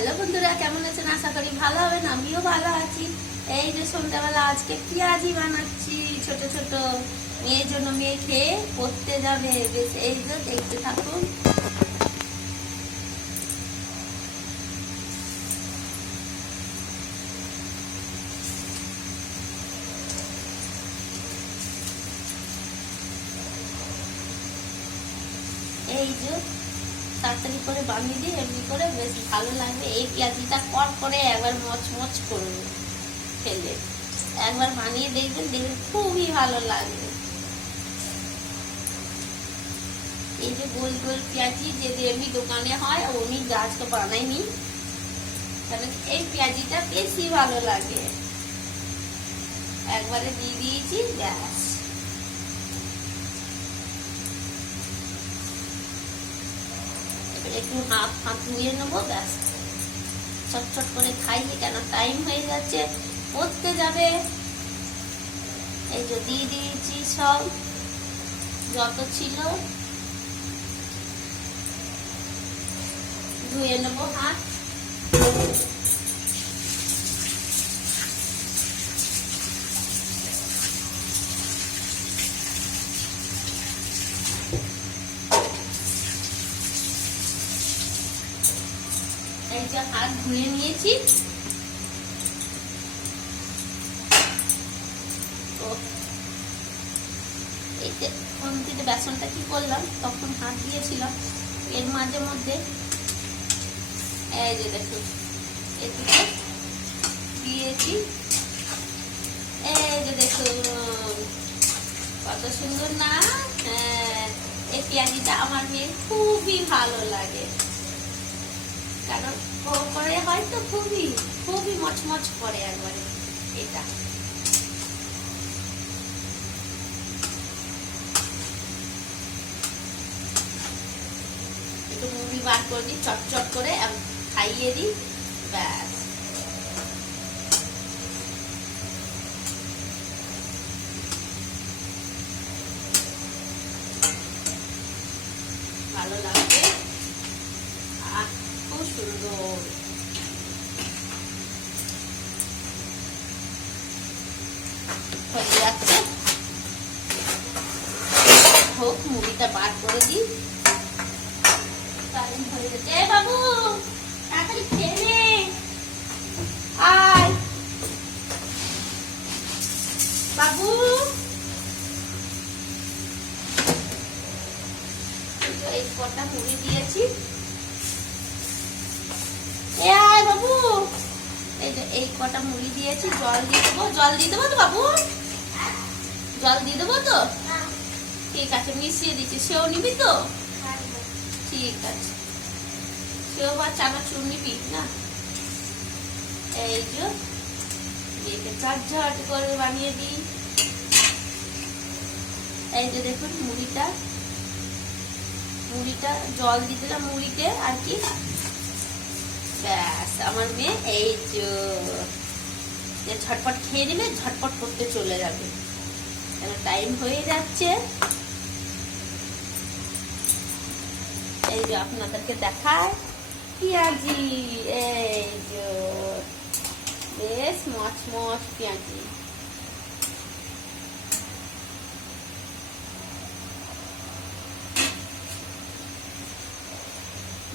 Hello বন্ধুরা, কেমন আছেন? আশা করি ভালো হবেন। আমিও ভালো আছি। এই যে সন্ধ্যাবেলা আজকে পেঁয়াজি বানাচ্ছি ছোট ছোট, মেয়ের জন্য। মেয়ে খেয়ে পড়তে যাবে। বেশ, এই যে দেখতে থাকুন। এই যে তাড়াতাড়ি করে বানিয়ে দিই, এমনি করে বেশ ভালো লাগবে। এই পেঁয়াজিটা কট করে একবার মচমচ করবে খেলে। একবার বানিয়ে দেখবেন, দেখবেন খুবই ভালো লাগবে। এই যে গোল গোল পেঁয়াজি যে এমনি দোকানে হয়, অমনি গাছ তো বানাইনি, কারণ এই পেঁয়াজিটা বেশি ভালো লাগে। একবারে দিয়ে দিয়েছি, ব্যাস। একটু হাত ধুয়ে নেবো, ব্যাস। চটচট করে খাইয়ে, কেন টাইম হয়ে যাচ্ছে, পড়তে যাবে। এই যে দিয়ে দিয়েছি সব যত ছিল, ধুয়ে নেবো হাত। এই যে হাত ধুয়ে নিয়েছি। এইতে বেসনটা কি করলাম, তখন হাত দিয়েছিলাম এর মাঝে মধ্যে। এই যে দেখুন, এদিকে দিয়েছি। এই যে দেখুন কত সুন্দর না? হ্যাঁ, এই পেঁয়াজিটা আমার মেয়ের খুবই ভালো লাগে, কারণ করে হয়তো খুবই খুবই মচমচ করে একবারে। এটা একটু মুড়ি বার করে দিই, চটচট করে খাইয়ে দিই, ব্যাস। ভালো লাগবে, খুব সুন্দর। হয়ে যাচ্ছে, হোক, মুড়িটা বার করে দিই। হয়ে যাচ্ছে। এ বাবু, তাড়াতাড়ি খেয়ে নে, আয় বাবু। এই কটা মুড়ি দিয়েছি, এ আয় বাবু। এই যে এই কটা মুড়ি দিয়েছি, জল দিয়ে দেবো। জল দিয়ে দেবো তো বাবু? জল দিয়ে দেবো তো? ঠিক আছে, মিশিয়ে দিচ্ছি। সেও নিবি তো? ঠিক আছে, সেও বা চানাচুর নিবি না? এই যে ঝটঝট করে বানিয়ে দিই। এই যে দেখুন মুড়িটা জল দিয়ে দিলাম মুড়িতে, আর কি, ব্যাস। আমার মেয়ে এই যে ঝটপট খেয়ে নিলে ঝটপট করতে চলে যাবে, কেন টাইম হয়ে যাচ্ছে। এই যে আপনাদেরকে দেখায় পেঁয়াজি, এই যে বেশ মচমচ পেঁয়াজি।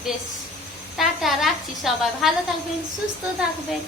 বেশ, টাটা, রাখছি। সবাই ভালো থাকবেন, সুস্থ থাকবেন।